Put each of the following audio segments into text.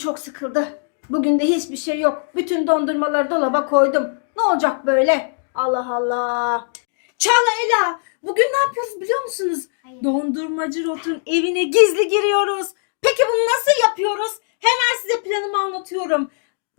çok sıkıldı. Bugün de hiçbir şey yok. Bütün dondurmaları dolaba koydum. Ne olacak böyle? Allah Allah. Çağla Ela, bugün ne yapıyoruz biliyor musunuz? Hayır. Dondurmacı Rot'un evine gizli giriyoruz. Peki bunu nasıl yapıyoruz? Hemen size planımı anlatıyorum.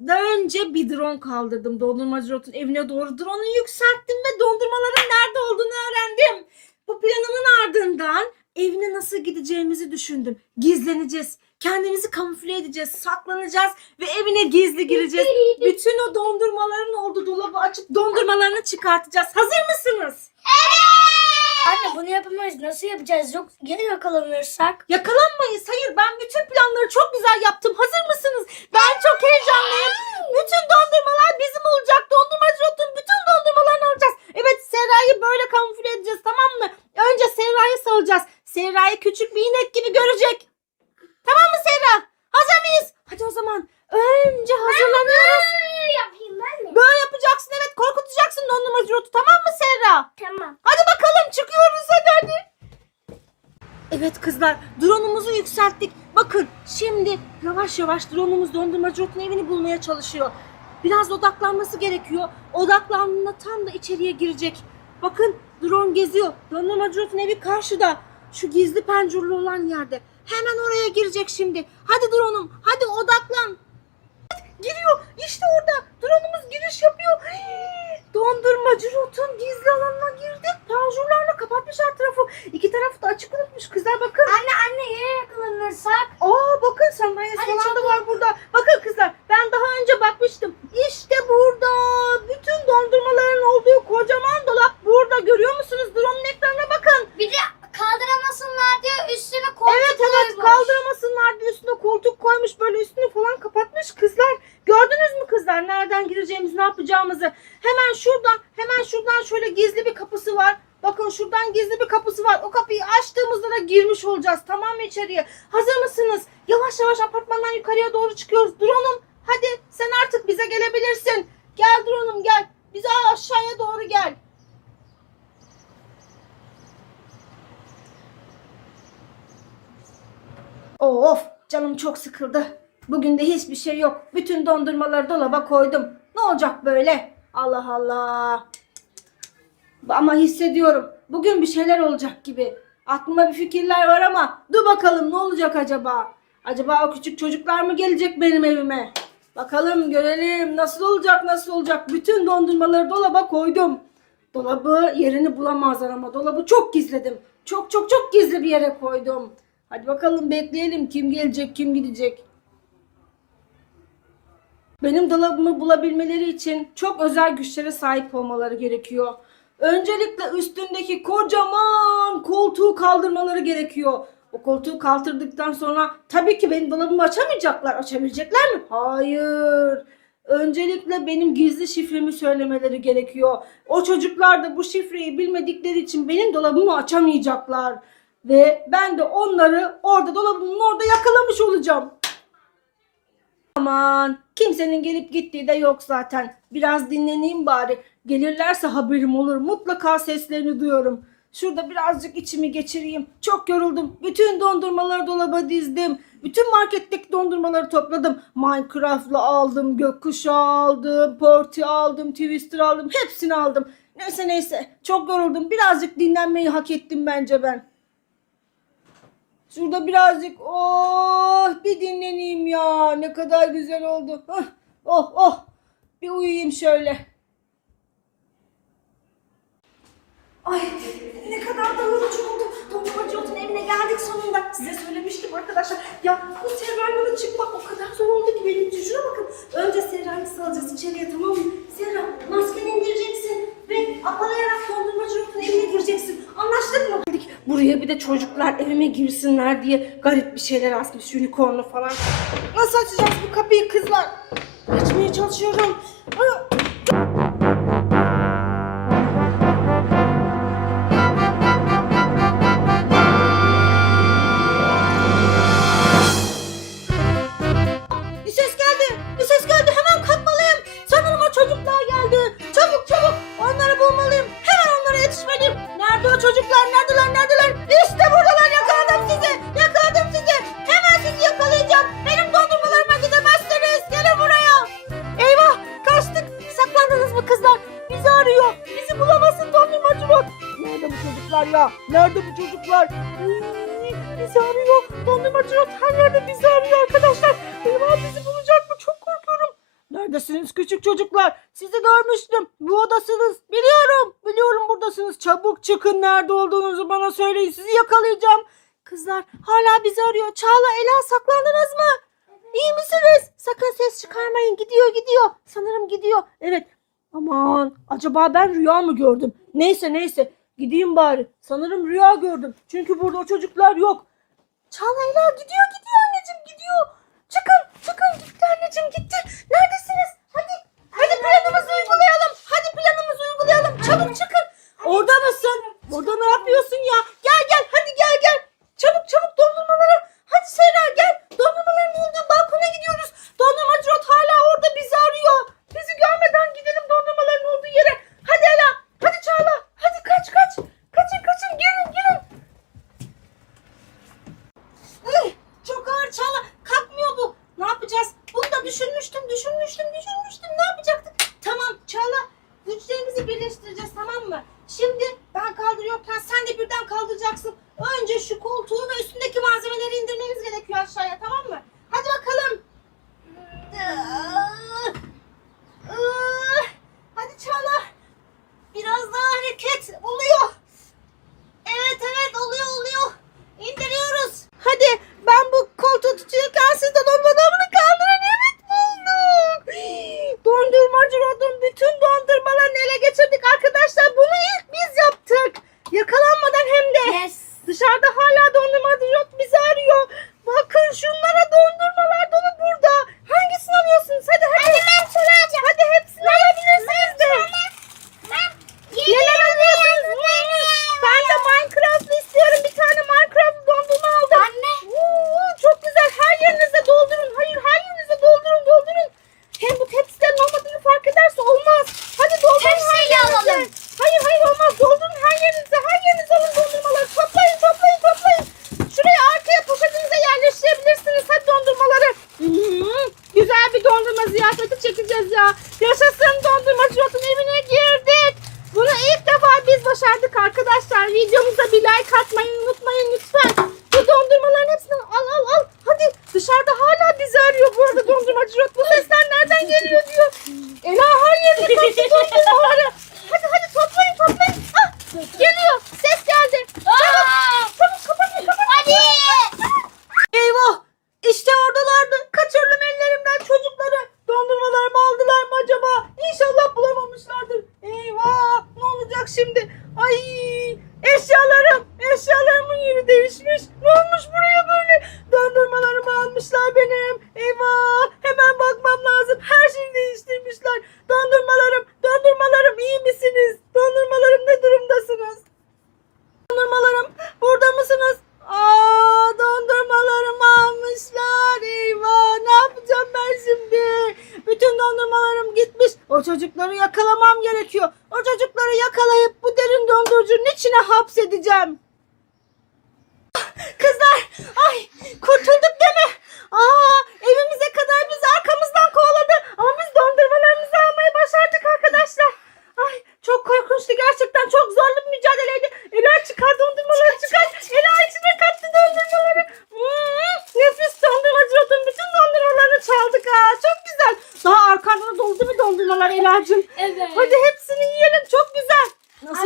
Daha önce bir drone kaldırdım dondurmacı Rot'un evine doğru. Drone'u yükselttim ve dondurmaların nerede olduğunu öğrendim. Bu planımın ardından evine nasıl gideceğimizi düşündüm. Gizleneceğiz. Kendimizi kamufle edeceğiz, saklanacağız ve evine gizli gireceğiz. Bütün o dondurmaların olduğu dolabı açıp dondurmalarını çıkartacağız. Hazır mısınız? Anne bunu yapamayız. Nasıl yapacağız? Yok ya yakalanırsak? Yakalanmayız. Hayır ben bütün planları çok güzel yaptım. Hazır mısınız? Ben çok heyecanlıyım. Bütün dondurmalar bizim olacak. Dondurmacı Rot'un bütün dondurmalarını alacağız. Evet Serra'yı böyle kamufle edeceğiz tamam mı? Önce Serra'yı salacağız. Serra'yı küçük bir inek gibi görecek. Tamam mı Serra? Hazır mıyız? Hadi o zaman önce hazırlanıyoruz. yapayım ben mi? Böyle yapacaksın evet korkutacaksın dondurmacı Rot'u tamam mı Serra? Tamam. Hadi bakalım çıkıyoruz hadi hadi. Evet kızlar drone'umuzu yükselttik. Bakın şimdi yavaş yavaş drone'umuz dondurmacı Rot'un evini bulmaya çalışıyor. Biraz odaklanması gerekiyor. Odaklandığında tam da içeriye girecek. Bakın drone geziyor. Dondurmacı Rot'un evi karşıda. Şu gizli pencereli olan yerde. Hemen oraya girecek şimdi. Hadi drone'um hadi odaklan. Giriyor. İşte orada. Drone'umuz giriş yapıyor. Hii, Dondurmacı Rot'un gizli alanına girdik. Panjurlarla kapatmış her tarafı. İki tarafı da açık unutmuş. Kızlar bakın. Anne anne ya yakalanırsak? Aa bakın sandalye Hadi falan da çabuk. var burada. Bakın kızlar ben daha önce bakmıştım. İşte burada. Bütün dondurmaların olduğu kocaman dolap burada. Görüyor musunuz? Drone'un ekranına bakın. Bir de kaldıramasınlar diye üstüne koltuk Evet evet koymuş. kaldıramasınlar diye üstüne koltuk koymuş böyle üstünü kapatmış kızlar. Gördünüz mü kızlar nereden gireceğimizi ne yapacağımızı. Hemen şuradan hemen şuradan şöyle gizli bir kapısı var. Bakın şuradan gizli bir kapısı var. O kapıyı açtığımızda da girmiş olacağız. Tamam mı içeriye? Hazır mısınız? Yavaş yavaş apartmandan yukarıya doğru çıkıyoruz. Drone'um hadi sen artık bize gelebilirsin. Gel drone'um gel. Bize aşağıya doğru gel. Of canım çok sıkıldı. Bugün de hiçbir şey yok. Bütün dondurmaları dolaba koydum. Ne olacak böyle? Allah Allah. Ama hissediyorum. Bugün bir şeyler olacak gibi. Aklıma bir fikirler var ama dur bakalım ne olacak acaba? Acaba o küçük çocuklar mı gelecek benim evime? Bakalım görelim nasıl olacak nasıl olacak. Bütün dondurmaları dolaba koydum. Dolabı yerini bulamazlar ama dolabı çok gizledim. Çok çok çok gizli bir yere koydum. Hadi bakalım bekleyelim kim gelecek kim gidecek. Benim dolabımı bulabilmeleri için çok özel güçlere sahip olmaları gerekiyor. Öncelikle üstündeki kocaman koltuğu kaldırmaları gerekiyor. O koltuğu kaldırdıktan sonra tabii ki benim dolabımı açamayacaklar. Açabilecekler mi? Hayır. Öncelikle benim gizli şifremi söylemeleri gerekiyor. O çocuklar da bu şifreyi bilmedikleri için benim dolabımı açamayacaklar. Ve ben de onları orada dolabımın orada yakalamış olacağım. Aman kimsenin gelip gittiği de yok zaten. Biraz dinleneyim bari. Gelirlerse haberim olur. Mutlaka seslerini duyuyorum. Şurada birazcık içimi geçireyim. Çok yoruldum. Bütün dondurmaları dolaba dizdim. Bütün marketteki dondurmaları topladım. Minecraft'lı aldım, gökkuşağı aldım, Porti aldım, Twister aldım. Hepsini aldım. Neyse neyse. Çok yoruldum. Birazcık dinlenmeyi hak ettim bence ben. Şurada birazcık oh bir dinleneyim ya. Ne kadar güzel oldu. Oh oh. Bir uyuyayım şöyle. Ay ne kadar da yorucu oldu. Dondurmacı Otun evine geldik sonunda. Size söylemiştim arkadaşlar. Ya bu Serra'yla çıkmak o kadar zor oldu ki benim için. Şuna bakın. Önce Serra'yı salacağız içeriye tamam mı? Serra maskeni indireceksin ve apalayarak dondurmacı Otun evine gireceksin. Anlaştık mı? Dedik, Buraya bir de çocuklar evime girsinler diye garip bir şeyler asmış. Unicornlu falan. Nasıl açacağız bu kapıyı kızlar? Açmaya çalışıyorum. Aa, buradasınız. Biliyorum. Biliyorum buradasınız. Çabuk çıkın nerede olduğunuzu bana söyleyin. Sizi yakalayacağım. Kızlar hala bizi arıyor. Çağla Ela saklandınız mı? İyi misiniz? Sakın ses çıkarmayın. Gidiyor gidiyor. Sanırım gidiyor. Evet. Aman acaba ben rüya mı gördüm? Neyse neyse. Gideyim bari. Sanırım rüya gördüm. Çünkü burada o çocuklar yok. Çağla Ela gidiyor gidiyor anneciğim gidiyor. Çıkın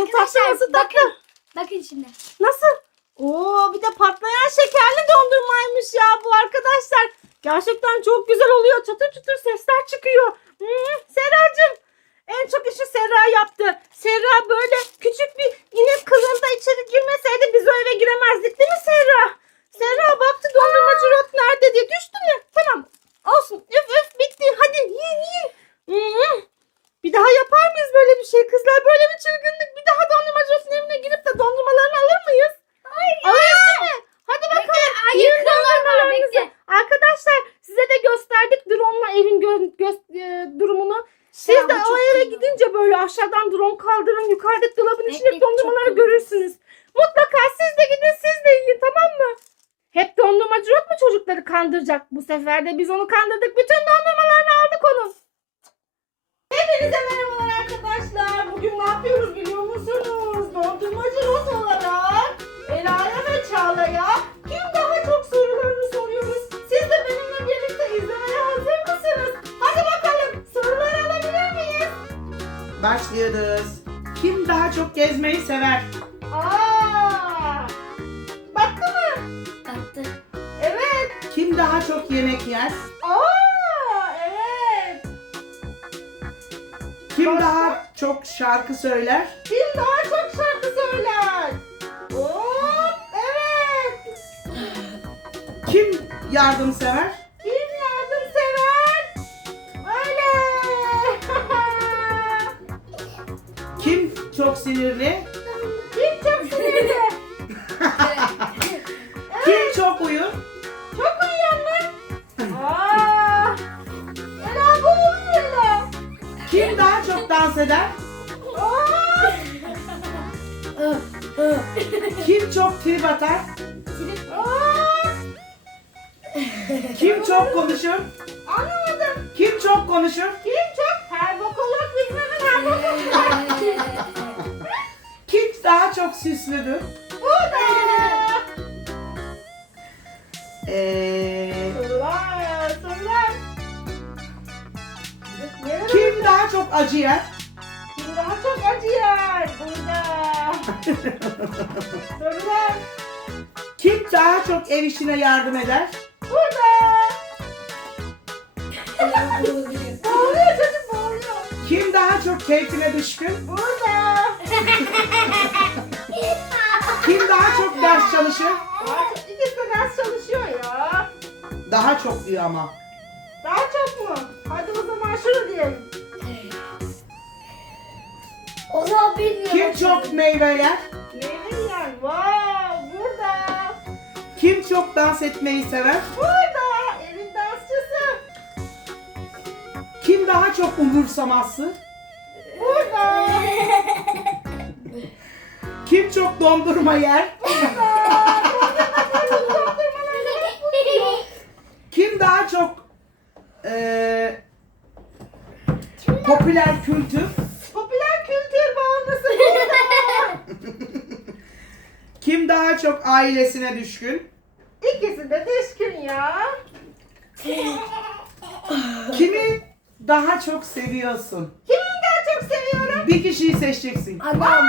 Arkadaşlar tatlı, tatlı. bakın. Bakın şimdi. Nasıl? Oo bir de patlayan şekerli dondurmaymış ya bu arkadaşlar. Gerçekten çok güzel oluyor. Çatır çatır sesler çıkıyor. Hmm, Serracığım en çok işi Serra yaptı. Serra böyle küçük bir inek kılığında içeri girmeseydi biz o eve giremezdik değil mi Serra? Serra baktı dondurmacı rot nerede diye düştü mü? Tamam olsun üf üf bitti hadi yiyin yiyin daha yapar mıyız böyle bir şey kızlar? Böyle bir çılgınlık. Bir daha dondurmacının evine girip de dondurmalarını alır mıyız? Hayır. Alırız? Hadi bakalım. Hayır, dondurmalarınızı. Arkadaşlar size de gösterdik drone'la evin gö gö e, durumunu. Siz de o eve gidince böyle aşağıdan drone kaldırın. Yukarıdaki dolabın içinde dondurmaları görürsünüz. Mutlaka siz de gidin siz de yiyin tamam mı? Hep dondurmacı yok mu çocukları kandıracak? Bu sefer de biz onu kandırdık. Bütün dondurmalarını aldık onun. Hepinize merhabalar arkadaşlar. Bugün ne yapıyoruz biliyor musunuz? Dondurmacı Roz olarak Ela'ya ve Çağla'ya kim daha çok sorularını soruyoruz. Siz de benimle birlikte izlemeye hazır mısınız? Hadi bakalım sorular alabilir miyiz? Başlıyoruz. Kim daha çok gezmeyi sever? Aa! Baktı mı? Baktı. Evet. Kim daha çok yemek yer? Kim Başka? daha çok şarkı söyler? Kim daha çok şarkı söyler? Hop! Evet. Kim yardımsever? Kim yardımsever? Öyle. Kim çok sinirli? Eder? Kim çok trip atar? Kim çok konuşur? Anlamadım. Kim çok konuşur? Kim çok? Her bokolog bilmemin her bokolog. Kim daha çok süslüdür? Bu da. Ee, Sorular, sorular. Kim daha çok acı yer? Kim daha çok acı yer? Burada. Sorular. Kim daha çok ev işine yardım eder? Burada. Boğuluyor çocuk boğuluyor. Kim daha çok keyfine düşkün? Burada. Kim daha çok ders çalışır? Daha çok, ikisi de ders çalışıyor ya. Daha çok diyor ama. Daha çok mu? Hadi o zaman şunu diyelim. Çok meyve yer? Meyve yer. Wow, burada. Kim çok dans etmeyi sever? Burada. Evin dansçısı. Kim daha çok umursamazsın? Burada. Kim çok dondurma yer? Kim daha çok eee, popüler kültür? Popüler kültür bağımlısı burada. Kim daha çok ailesine düşkün? İkisi de düşkün ya. Kimi daha çok seviyorsun? Kimi daha çok seviyorum? Bir kişiyi seçeceksin. Adam.